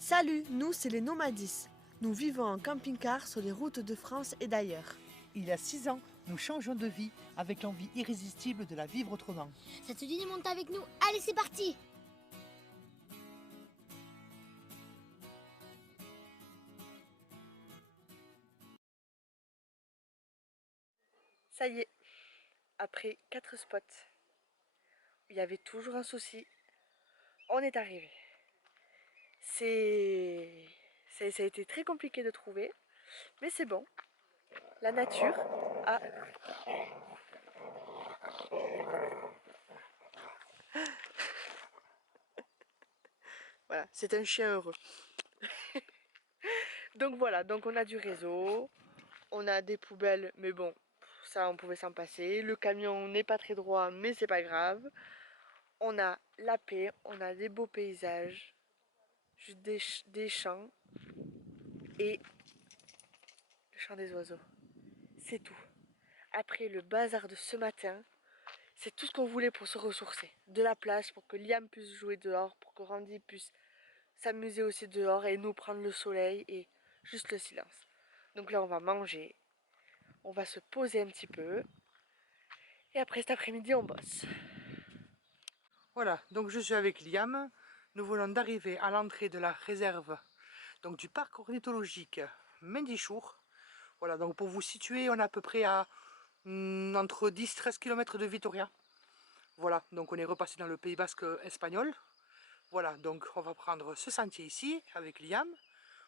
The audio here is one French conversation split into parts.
Salut, nous c'est les Nomadis. Nous vivons en camping-car sur les routes de France et d'ailleurs. Il y a 6 ans, nous changeons de vie avec l'envie irrésistible de la vivre autrement. Ça te dit de monter avec nous? Allez, c'est parti! Ça y est, après 4 spots, il y avait toujours un souci. On est arrivé. Ça a été très compliqué de trouver, mais c'est bon. La nature a... Voilà, c'est un chien heureux. Donc voilà, donc on a du réseau, on a des poubelles, mais bon, ça on pouvait s'en passer. Le camion n'est pas très droit, mais c'est pas grave. On a la paix, on a des beaux paysages, juste des champs et le chant des oiseaux. C'est tout. Après le bazar de ce matin, c'est tout ce qu'on voulait pour se ressourcer. De la place pour que Liam puisse jouer dehors, pour que Randy puisse s'amuser aussi dehors et nous prendre le soleil et juste le silence. Donc là on va manger, on va se poser un petit peu et après cet après-midi on bosse. Voilà, donc je suis avec Liam. Nous venons d'arriver à l'entrée de la réserve donc du parc ornithologique Mendichour. Voilà, donc pour vous situer, on est à peu près à entre 10-13 km de Vitoria. Voilà, donc on est repassé dans le Pays Basque espagnol. Voilà, donc on va prendre ce sentier ici avec Liam.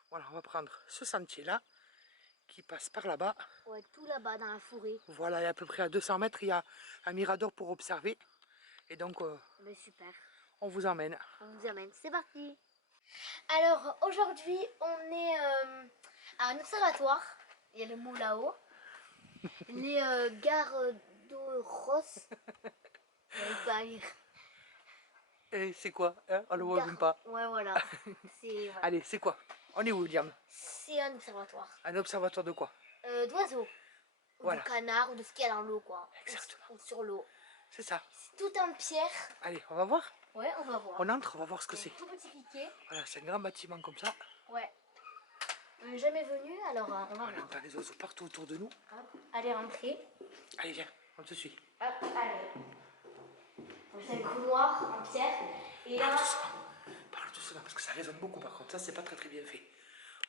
Voilà, on va prendre ce sentier là qui passe par là-bas. Ouais, tout là-bas dans la forêt. Voilà, et à peu près à 200 mètres, il y a un mirador pour observer. Et donc, Mais super, on vous emmène. on vous amène, c'est parti! Alors aujourd'hui, on est à un observatoire. Il y a le mot là-haut. Les gares d'Oros. J'arrive pas à lire. Et c'est quoi hein? On le voit même pas. Ouais, voilà. Voilà. Allez, c'est quoi? On est où, Liam? C'est un observatoire. Un observatoire de quoi? D'oiseaux. Ou Voilà. de canards, ou de ce qu'il y a dans l'eau, quoi. Exactement. Ou sur l'eau. C'est ça. C'est tout en pierre. Allez, on va voir. Ouais, on va voir. On entre, on va voir ce que c'est. Tout petit piquet. Voilà, c'est un grand bâtiment comme ça. Ouais. On n'est jamais venu, alors on va On voir. entend les oiseaux partout autour de nous. Hop, allez, rentrer. Allez, viens, on te suit. Hop, allez. Donc, c'est un couloir en pierre. Et là, Parle doucement, parce que ça résonne beaucoup par contre. Ça, c'est pas très très bien fait.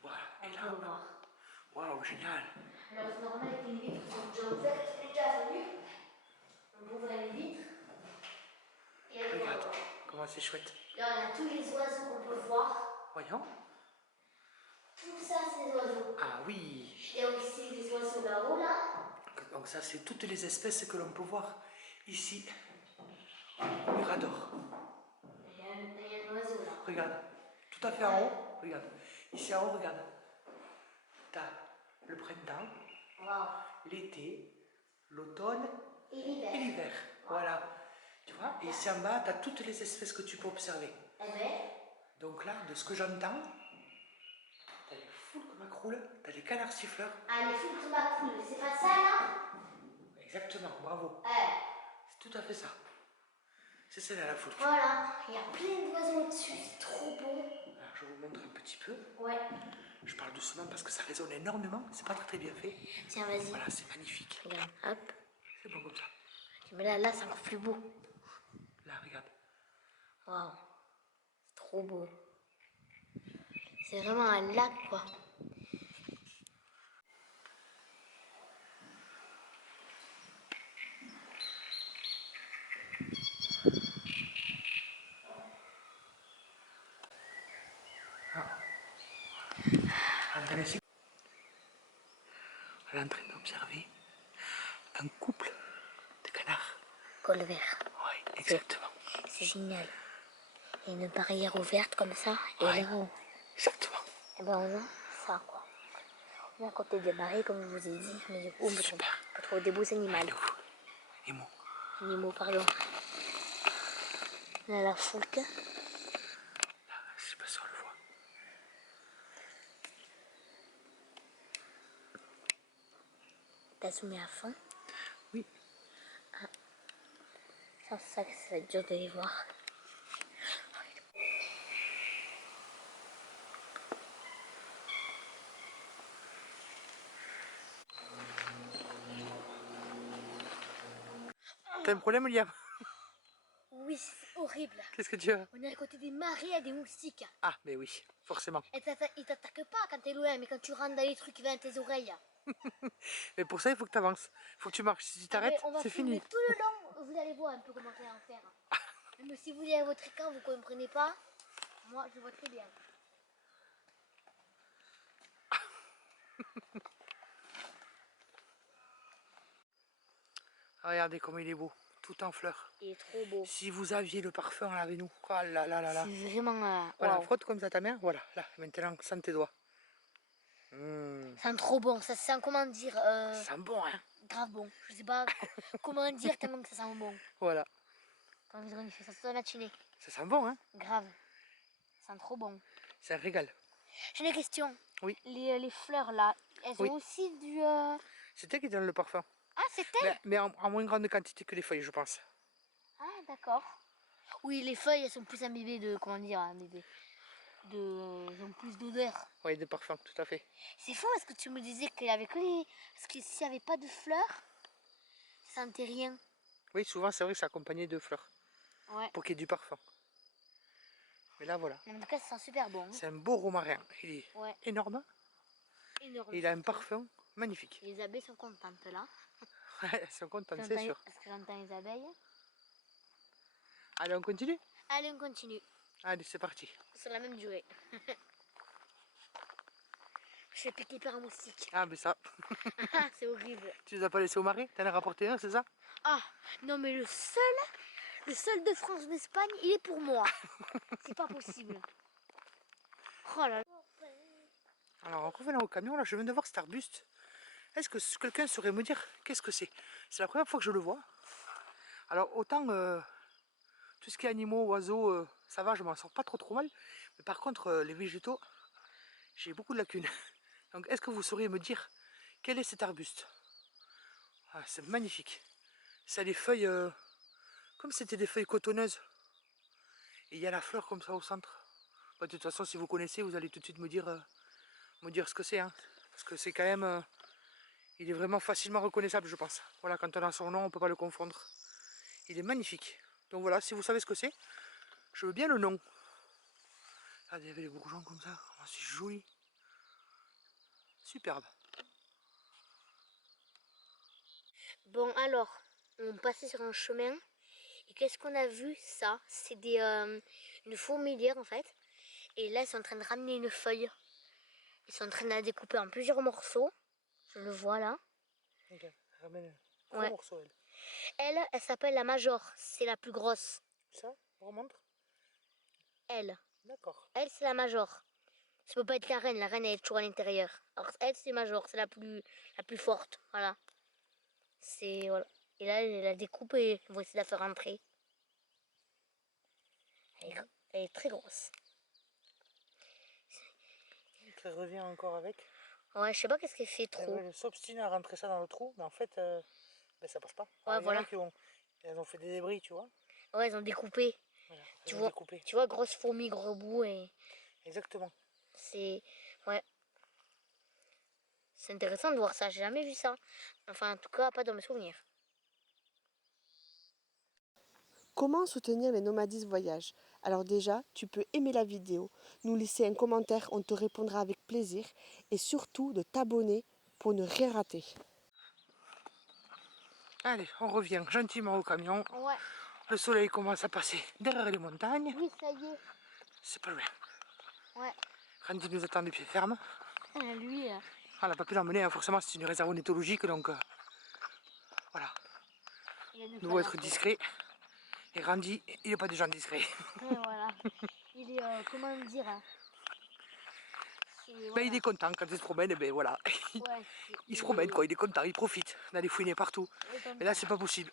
Voilà, on et peut là, voir. waouh, génial. Alors, c'est normal que les vitres sont déjà ouvertes, déjà venues. On peut ouvrir les vitres. Et allez Regarde, voir. comment c'est chouette. Là, on a tous les oiseaux qu'on peut voir. Voyons. Tout ça, c'est des oiseaux. Ah oui. Il y a aussi des oiseaux là-haut, là. Donc ça, c'est toutes les espèces que l'on peut voir ici. Mirador. Il y a un oiseau là. Regarde, tout à fait en haut. Regarde, ici en haut, regarde. T'as le printemps, Waouh. l'été, l'automne Et l'hiver. et l'hiver. Voilà. Tu vois, et ici en bas, t'as toutes les espèces que tu peux observer. Eh ben. Donc là, de ce que j'entends, t'as les foules comme macroules, t'as les canards siffleurs. Ah, les fous de ma poule, c'est pas ça là? Exactement, bravo. C'est tout à fait ça. C'est celle-là la foule. Voilà, il y a plein d'oiseaux au-dessus, c'est trop beau. Alors je vous montre un petit peu. Ouais. Je parle doucement parce que ça résonne énormément, c'est pas très très bien fait. Tiens, vas-y. Voilà, c'est magnifique. Regarde, hop. C'est bon comme ça. Mais là, c'est encore plus beau. Là, regarde. Waouh, c'est trop beau. C'est vraiment un lac, quoi. Ici, on est en train d'observer un couple de canards. Col vert. Oui, exactement. C'est génial. Il y a une barrière ouverte comme ça. Et Ouais. là, Exactement. eh ben, on a ça, quoi. On est à côté des barrières, comme je vous ai dit. Mais du coup, on peut trouver des beaux animaux. Animaux. Animaux, pardon. On a la foulque. Là, je sais pas si on le voit. T'as zoomé à fond. Oui. Ça va être dur de les voir. T'as un problème, Liam? Oui, c'est horrible. Qu'est-ce que tu as? On est à côté des marais et des moustiques. Ah, mais oui, forcément. Et ils t'attaquent pas quand t'es loin, mais quand tu rentres dans les trucs, ils viennent à tes oreilles. Mais pour ça, il faut que tu avances. Il faut que tu marches. Si tu t'arrêtes, On va c'est filmer fini. tout le long. Vous allez voir un peu comment c'est en faire. Même si vous avez votre écran, vous ne comprenez pas. Moi, je vois très bien. Regardez comme il est beau, tout en fleurs. Il est trop beau. Si vous aviez le parfum, avec nous. Oh là là là là. C'est vraiment... Voilà, wow. frotte comme ça ta main. Voilà, là, maintenant, sens tes doigts. Ça sent trop bon. Ça sent, comment dire... Ça sent bon, hein? grave bon. Je sais pas comment dire tellement que ça sent bon. Voilà. Quand vous fait ça sent matinée. Ça sent bon, hein? Grave. Ça sent trop bon. C'est un régal. J'ai une question. Oui. Les fleurs là, elles Oui. ont aussi du... C'est elle qui donne le parfum. Ah, c'est elle? Mais en moins grande quantité que les feuilles, je pense. Ah, d'accord. Oui, les feuilles, elles sont plus imbibées de... Comment dire? Imbibées elles ont plus d'odeur. Oui, de parfum, tout à fait. C'est fou parce que tu me disais qu'il y avait que les... Parce que s'il n'y avait pas de fleurs, ça sentait rien. Oui, souvent, c'est vrai que c'est accompagné de fleurs. Ouais. Pour qu'il y ait du parfum. Mais là, voilà. En tout cas, ça sent super bon. C'est un beau romarin. Il est énorme. Énorme. Et il a un parfum magnifique. Les abeilles sont contentes là. Elles sont contentes, c'est sûr. Parce que j'entends les abeilles. Allez, on continue? Allez, on continue. Allez, c'est parti. Sur la même durée. Je suis piqué par un moustique. Ah, mais ça. C'est horrible. Tu les as pas laissés au marais? T'en as rapporté un, c'est ça? Ah, non mais le seul de France, d'Espagne, il est pour moi. C'est pas possible. Oh là là. Alors, en revenant au camion, là, je viens de voir cet arbuste. Est-ce que quelqu'un saurait me dire qu'est-ce que c'est? C'est la première fois que je le vois. Alors, autant tout ce qui est animaux, oiseaux, ça va, je m'en sors pas trop mal. Mais par contre, les végétaux, j'ai beaucoup de lacunes. Donc, est-ce que vous sauriez me dire quel est cet arbuste? Ah, c'est magnifique. Ça a des feuilles, comme c'était des feuilles cotonneuses. Et il y a la fleur comme ça au centre. Bah, de toute façon, si vous connaissez, vous allez tout de suite me dire ce que c'est. Hein. Parce que c'est quand même... il est vraiment facilement reconnaissable, je pense. Voilà, quand on a son nom, on ne peut pas le confondre. Il est magnifique. Donc voilà, si vous savez ce que c'est, je veux bien le nom. Ah, il y avait les bourgeons comme ça. Oh, c'est joli. Superbe. Bon alors, on passait sur un chemin. Et qu'est-ce qu'on a vu? Ça, c'est une fourmilière en fait. Et là, ils sont en train de ramener une feuille. Ils sont en train de la découper en plusieurs morceaux. Je le vois là. Ok, ramène un morceau, elle. Elle s'appelle la Major. C'est la plus grosse. Ça, on remonte. Elle. D'accord. Elle, c'est la Major. Ça peut pas être la reine. La reine, elle est toujours à l'intérieur. Alors elle, c'est Major. C'est la plus forte. Voilà. C'est... Voilà. Et là, elle la découpe et ils vont essayer de la faire rentrer. Elle est très grosse. Elle revient encore avec. Ouais, je sais pas qu'est-ce qu'elle fait trop. Elle s'obstine à rentrer ça dans le trou, mais en fait, ben, ça passe pas. Ouais, Alors, voilà. elles ont fait des débris, tu vois. Ouais, ils ont découpé. Voilà, Tu vois, grosse fourmi, gros bout et... Exactement. C'est... Ouais. C'est intéressant de voir ça. J'ai jamais vu ça. Enfin, en tout cas, pas dans mes souvenirs. Comment soutenir les nomadistes voyage? Alors déjà, tu peux aimer la vidéo, nous laisser un commentaire, on te répondra avec plaisir et surtout de t'abonner pour ne rien rater. Allez, on revient gentiment au camion. Ouais. Le soleil commence à passer derrière les montagnes. Oui, ça y est. C'est pas loin. Ouais. Randy nous attend de pied ferme. Lui... On n'a pas pu l'emmener, hein. Forcément c'est une réserve ornithologique, donc voilà. Nous devons être discrets. Et Randy, il n'est pas des gens discrets. Ouais, voilà. Il est, comment dire... Ben, il est content quand il se promène, et ben voilà. Ouais, Il se promène quoi, il est content, il profite d'aller fouiner partout. Mais là c'est pas possible.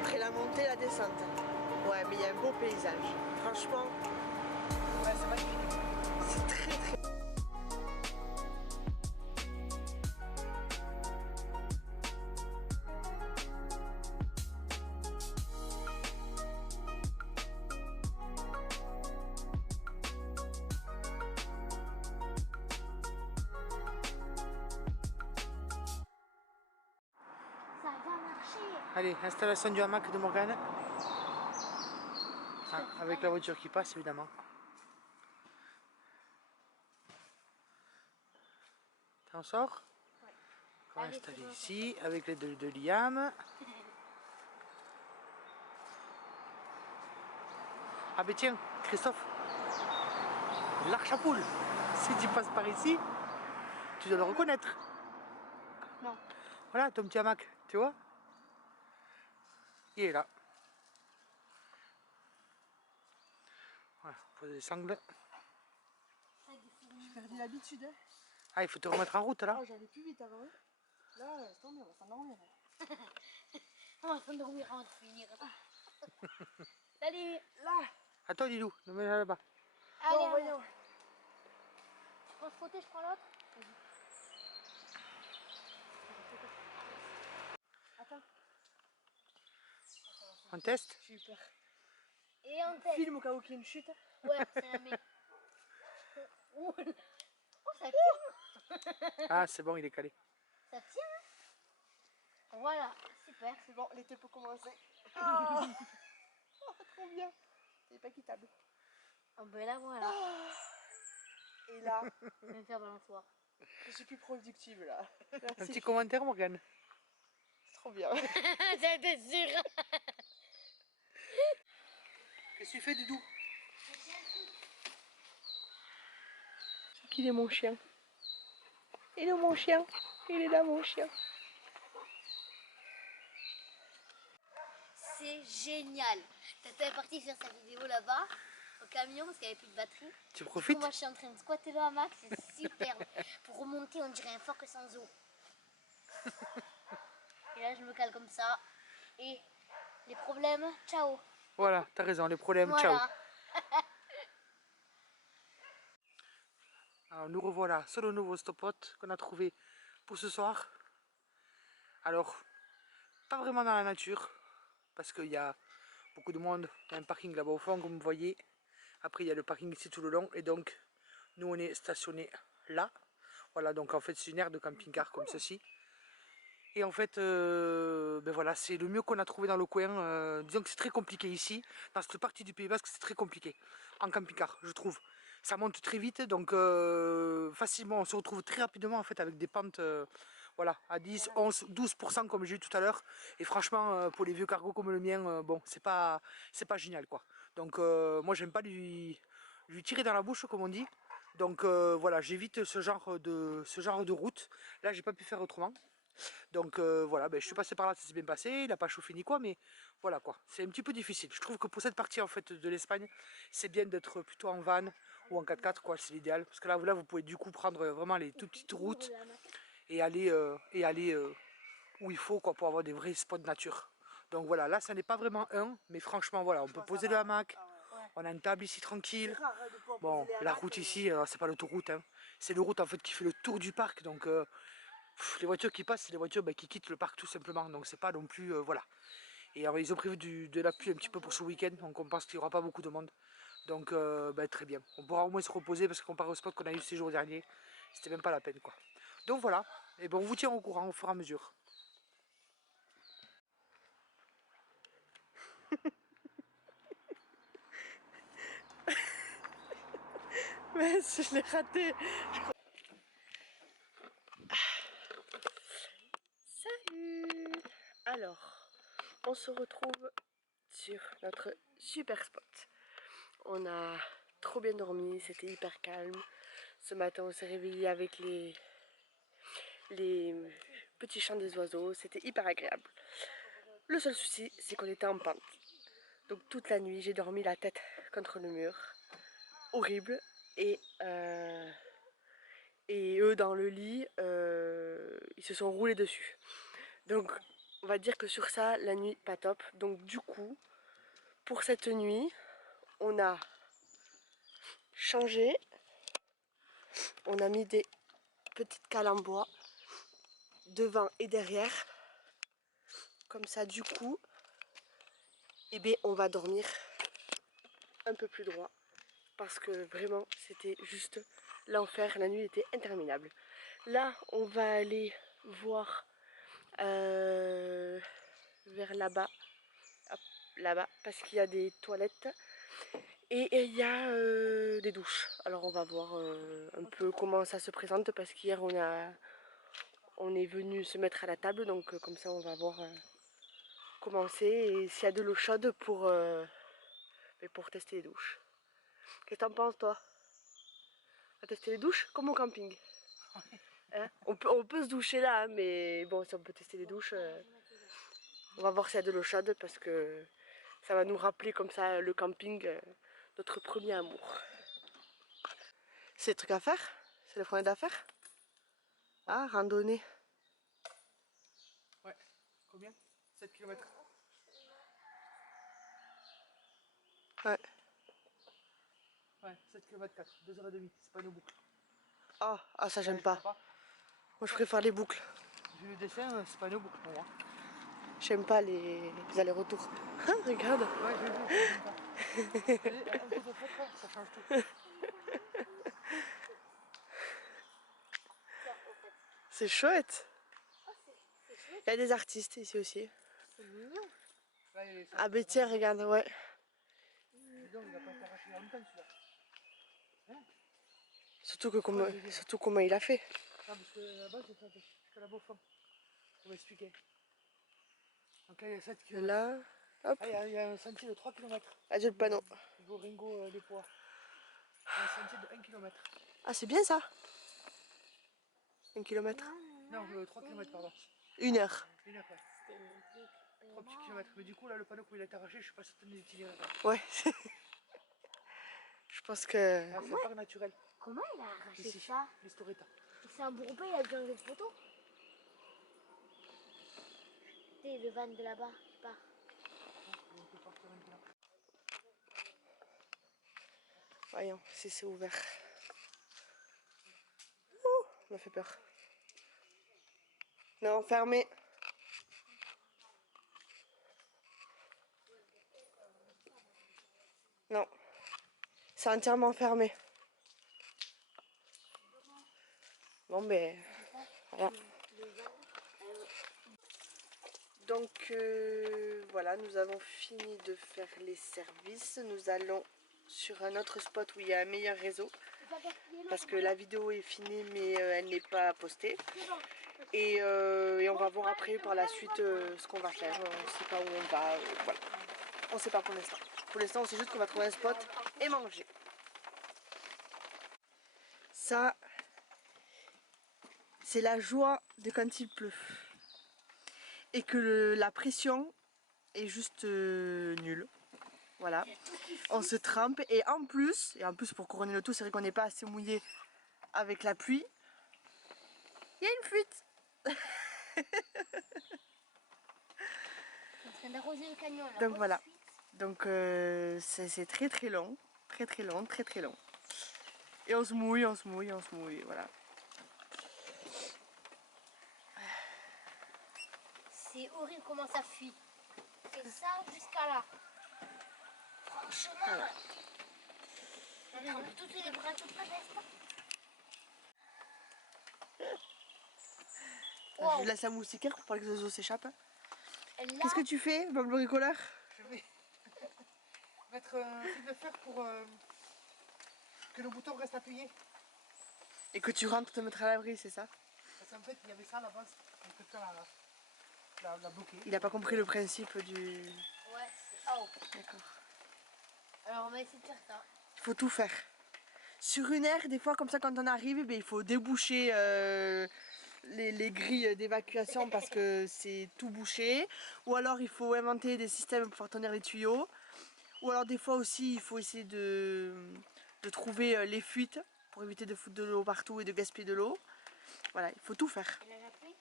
Après la montée, la descente. Ouais, mais il y a un beau paysage. Franchement, Ouais, c'est magnifique. c'est très très... Ça va marcher. Allez, installation du hamac de Morgane. Ah, avec la voiture qui passe évidemment. T'en sors? Ouais. On va Allez, installer c'est bon, ici avec l'aide de Liam. Ah ben tiens, Christophe, l'arche à poule. Si tu passes par ici, tu dois le reconnaître. Non. Voilà ton petit hamac, tu vois? Il est là. Voilà, poser les sangles. J'ai perdu l'habitude. Hein. Ah, il faut te remettre en route là. Ah, j'allais plus vite avant. Hein. Là, c'est tombé, on va s'endormir. On va s'endormir avant de finir. Salut. Là. Attends Lilou, ne mets là-bas. Allez, Bon, allez. voyons. Tu prends ce côté, je prends l'autre. Attends, On teste? j'ai eu peur. Et on teste. Filme au cas où qu'il y ait une chute. Ouais, c'est un mec. Oh, ça tient. Ah, c'est bon, il est calé. Ça tient. Hein. Voilà, super. C'est bon, l'été peut commencer. Oh, oh, trop bien. C'est pas quittable. Oh, ben là, voilà. Et là, Je vais me faire balançoire. je suis plus productive là. Là, Un c'est petit commentaire Morgane. trop bien. J'étais sûre. Qu'est-ce que tu fais Doudou? C'est qu'il est mon chien. Il est mon chien. Il est là mon chien. C'est génial. T'es parti faire sa vidéo là-bas, au camion, parce qu'il n'y avait plus de batterie. Tu Du coup, profites? moi, je suis en train de squatter le hamac, c'est superbe. Pour remonter, on dirait un phoque sans eau. Et là, je me cale comme ça. Et les problèmes, ciao. Voilà, t'as raison, les problèmes, ciao. Voilà. Alors nous revoilà sur le nouveau stop-out qu'on a trouvé pour ce soir. Alors, pas vraiment dans la nature, parce qu'il y a beaucoup de monde. Il y a un parking là-bas au fond, comme vous voyez. Après, il y a le parking ici tout le long. Et donc, nous, on est stationné là. Voilà, donc en fait, c'est une aire de camping-car comme ceci. Et en fait, ben voilà, c'est le mieux qu'on a trouvé dans le coin. Disons que c'est très compliqué ici. Dans cette partie du Pays Basque, c'est très compliqué. En camping-car, je trouve. Ça monte très vite, donc facilement, on se retrouve très rapidement en fait avec des pentes voilà, à 10, 11, 12% comme j'ai eu tout à l'heure. Et franchement, pour les vieux cargos comme le mien, bon, c'est pas génial quoi. Donc moi, j'aime pas lui tirer dans la bouche comme on dit. Donc voilà, j'évite ce genre de route. Là, j'ai pas pu faire autrement. Donc voilà, ben, je suis passé par là, ça s'est bien passé, il n'a pas chauffé ni quoi, mais voilà quoi, c'est un petit peu difficile. Je trouve que pour cette partie en fait de l'Espagne, c'est bien d'être plutôt en van ou en 4x4 quoi, c'est l'idéal. Parce que là, vous pouvez du coup prendre vraiment les toutes petites routes et aller, où il faut quoi, pour avoir des vrais spots de nature. Donc voilà, là ça n'est pas vraiment un, mais franchement voilà, on peut poser le hamac, on a une table ici tranquille. Bon, la route ici, c'est pas l'autoroute, hein. C'est le route en fait qui fait le tour du parc, donc les voitures qui passent, c'est les voitures qui quittent le parc tout simplement, donc c'est pas non plus, voilà. Et ils ont prévu de la pluie un petit peu pour ce week-end, donc on pense qu'il n'y aura pas beaucoup de monde. Donc très bien, on pourra au moins se reposer parce que comparé au spot qu'on a eu ces jours derniers, c'était même pas la peine quoi. Donc voilà, et bon, on vous tient au courant au fur et à mesure. Mince, je l'ai raté. Salut. Alors, on se retrouve sur notre super spot. On a trop bien dormi, c'était hyper calme. Ce matin, on s'est réveillé avec les petits chants des oiseaux. C'était hyper agréable. Le seul souci, c'est qu'on était en pente. Donc toute la nuit, j'ai dormi la tête contre le mur. Horrible. Et eux, dans le lit, ils se sont roulés dessus. Donc, on va dire que sur ça, la nuit, pas top. Donc du coup, pour cette nuit, on a changé. On a mis des petites cales en bois devant et derrière. Comme ça, du coup, eh bien, on va dormir un peu plus droit. Parce que vraiment, c'était juste l'enfer. La nuit était interminable. Là, on va aller voir vers là-bas. Là-bas, parce qu'il y a des toilettes. Et il y a des douches. Alors on va voir un peu comment ça se présente parce qu'hier on est venu se mettre à la table, donc comme ça on va voir comment c'est et s'il y a de l'eau chaude pour tester les douches. Qu'est-ce que t'en penses toi? On va tester les douches comme au camping. Hein, on peut se doucher là, hein, mais bon si on peut tester les douches, on va voir s'il y a de l'eau chaude parce que ça va nous rappeler comme ça le camping, notre premier amour. C'est le truc à faire? C'est le point d'affaires? Ah, randonnée. Ouais. Combien? 7 km. Ouais. Ouais, 7 km 4, 2h30, c'est pas nos boucles. Ah, ah ça j'aime Ouais, pas. Moi je préfère les boucles. Vu le dessin, c'est pas nos boucles pour moi. J'aime pas les allers-retours. Hein, regarde. Ouais, j'aime pas. Allez, un coup de fête, ça change tout. C'est chouette. Oh, c'est chouette, Il y a des artistes ici aussi. c'est mignon. Ouais, Ah ben tiens, regarde, ouais. dis donc, il va pas t'arracher en même temps celui-là. Hein? Surtout comment il a fait. Non, parce que là-bas, c'est ça, jusqu'à la Beaufort. On va expliquer. Donc là, il y a 7 km. Là, hop, Ah, il y a un sentier de 3 km. adieu le panneau. Ringo les Pois. Un sentier de 1 km. Ah c'est bien ça. 1 km. Non, 3 km, pardon. 1 heure. 1 heure, ouais. 3 petits kilomètres. Mais du coup, là, le panneau, quand il a été arraché, je suis pas certain de l'utiliser. Ouais. Je pense que... Ah, c'est un parc naturel. Comment il a arraché Ici, ça? l'Historita. C'est un bourreau, il a dû enlever de photo. C'est le van de là-bas qui part. On peut partir maintenant. Voyons si c'est ouvert. Ouh, ça m'a fait peur. Non, fermé. Non. C'est entièrement fermé. Bon ben... Voilà. Donc voilà, nous avons fini de faire les services. Nous allons sur un autre spot où il y a un meilleur réseau. Parce que la vidéo est finie mais elle n'est pas postée. Et on va voir après par la suite ce qu'on va faire. On ne sait pas où on va. Voilà. On ne sait pas pour l'instant. Pour l'instant on sait juste qu'on va trouver un spot et manger. Ça, c'est la joie de quand il pleut. Et que la pression est juste nulle. Voilà, on se trempe et en plus pour couronner le tout, c'est vrai qu'on n'est pas assez mouillé avec la pluie. Il y a une fuite. On est en train d'arroser le canyon là. Donc voilà, donc c'est très très long, très long. Et on se mouille, voilà. C'est horrible comment ça fuit. C'est ça jusqu'à là. Franchement. Voilà. On peut tous les bras toute la veste. Je laisse la moustiquaire pour pas que les oiseaux s'échappent. Là, Qu'est-ce que tu fais, Bob le bricoleur? Je vais mettre un fil de fer pour que le bouton reste appuyé. Et que tu rentres te mettre à l'abri, c'est ça? Parce qu'en fait, il y avait ça à la base. On peut faire la bloquer. Il n'a pas compris le principe du... ouais, c'est oh. D'accord. Alors on va essayer de faire ça. Il faut tout faire. Sur une aire, des fois comme ça quand on arrive, il faut déboucher les grilles d'évacuation parce que c'est tout bouché. Ou alors il faut inventer des systèmes pour faire tenir les tuyaux. Ou alors des fois aussi il faut essayer de trouver les fuites pour éviter de foutre de l'eau partout et de gaspiller de l'eau. Voilà, il faut tout faire. Elle a la pluie.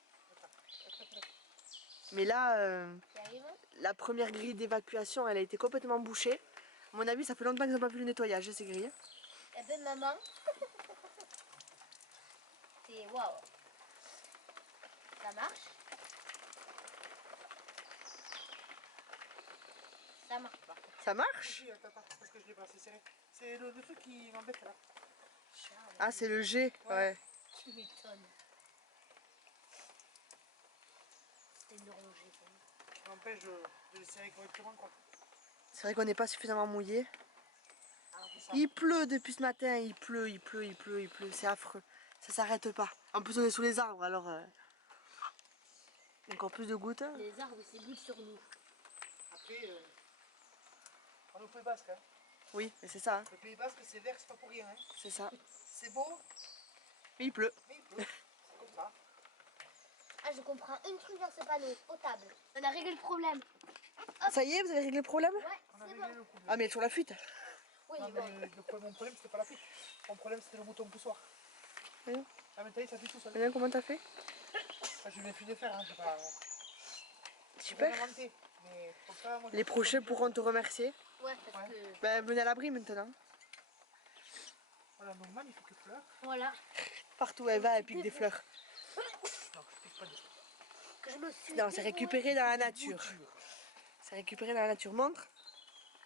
Mais là, Qui arrive. la première grille d'évacuation, elle a été complètement bouchée. À mon avis, ça fait longtemps qu'ils n'ont pas fait le nettoyage, ces grilles. Eh ben maman. C'est waouh. Ça marche. Ça marche pas. Ça marche? Oui, attends, parce que je l'ai pas assez serré. C'est le truc qui m'embête là. Ah, c'est le G, ouais. Tu m'étonnes. C'était une rongée. Ça m'empêche de le serrer correctement quoi. C'est vrai qu'on n'est pas suffisamment mouillé. C'est ça. Il pleut depuis ce matin, il pleut. C'est affreux. Ça s'arrête pas. En plus, on est sous les arbres, alors encore plus de gouttes. Les arbres s'égoutent sur nous. Après, on est au Pays Basque. Hein. Oui, mais c'est ça, hein. Le Pays Basque, c'est vert, c'est pas pour rien. Hein. C'est ça. C'est beau, Mais il pleut. mais il pleut. C'est comme ça. Ah, je comprends une truc dans ce panneau, potable. On a réglé le problème. Ça y est, vous avez réglé le problème? Ouais, On a c'est réglé bon. le coup. Ah, mais il y a toujours la fuite. Oui, Non, bon. mais mon problème, c'était pas la fuite. Mon problème, c'était le bouton poussoir. Oui. La métallique, ça fait tout seul. Bien, comment t'as fait? Ah, je l'ai fait de faire, hein. J'ai pas. Super. J'ai inventé, mais pour ça, moi, Les prochains pourront te remercier. Ouais, parce que... Ben, venez à l'abri maintenant. Voilà, donc magnifique fleur. Voilà. Partout où elle va, elle pique des fleurs. Non, je pique pas des fleurs. Que je me suis... Non, c'est récupéré dans la nature. C'est récupéré dans la nature. Montre.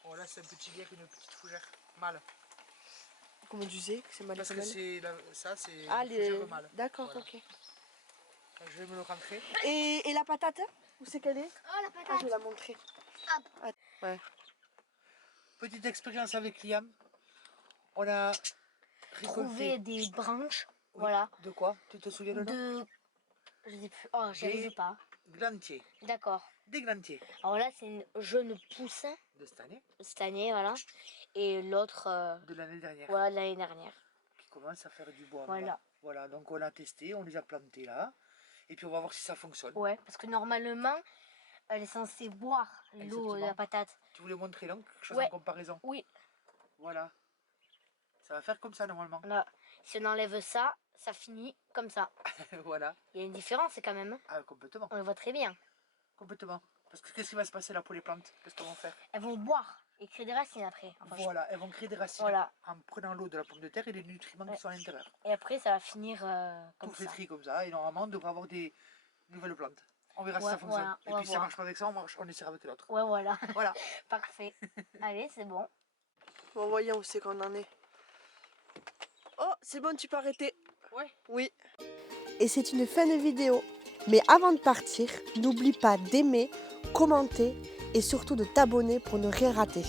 Bon, là, c'est un petit lait avec une petite fougère mâle. Comment tu sais que c'est mal? Parce que c'est ça, c'est Ah, une les... fougère mâle. D'accord, Voilà. ok. Donc, je vais me le rentrer. Et la patate? Où c'est qu'elle est? Oh, la Ah, je patate. vais la montrer. Hop. Ouais. Petite expérience avec Liam. On a Trouver récolté. des branches. Oui. Voilà. De quoi? Tu te souviens le nom? De... Je sais plus. Oh, j'y Des- arrive pas. Glantiers. D'accord. Des glantiers Alors là, c'est une jeune poussin de cette année, cette année, voilà. Et l'autre, de l'année dernière, voilà, de l'année dernière. qui commence à faire du bois. en Voilà. bas. Voilà, donc on a testé, on les a plantés là. Et puis on va voir si ça fonctionne. Ouais, parce que normalement, elle est censée boire l'eau de la Exactement. patate. Tu voulais montrer donc quelque chose Ouais. en comparaison? Oui. Voilà. Ça va faire comme ça normalement. Là, si on enlève ça, ça finit comme ça. Voilà. Il y a une différence quand même. Hein. Ah, complètement. On le voit très bien. Complètement. Parce que qu'est-ce qui va se passer là pour les plantes? Qu'est-ce qu'on va faire? Elles vont boire et créer des racines après. Enfin, Voilà, elles vont créer des racines Voilà. en prenant l'eau de la pomme de terre et les nutriments Ouais. qui sont à l'intérieur. Et après, ça va finir comme Tout ça. flétri comme ça. Et normalement, on devrait avoir des nouvelles plantes. On verra si Ouais, ça fonctionne. voilà, on et va puis si ça voir. marche pas avec ça, on essaiera avec l'autre. Ouais, voilà. Voilà. Parfait. Allez, c'est bon. Bon, voyons où c'est qu'on en est. Oh, c'est bon, tu peux arrêter. Ouais. Oui. Et c'est une fin de vidéo. Mais avant de partir, n'oublie pas d'aimer, commenter et surtout de t'abonner pour ne rien rater.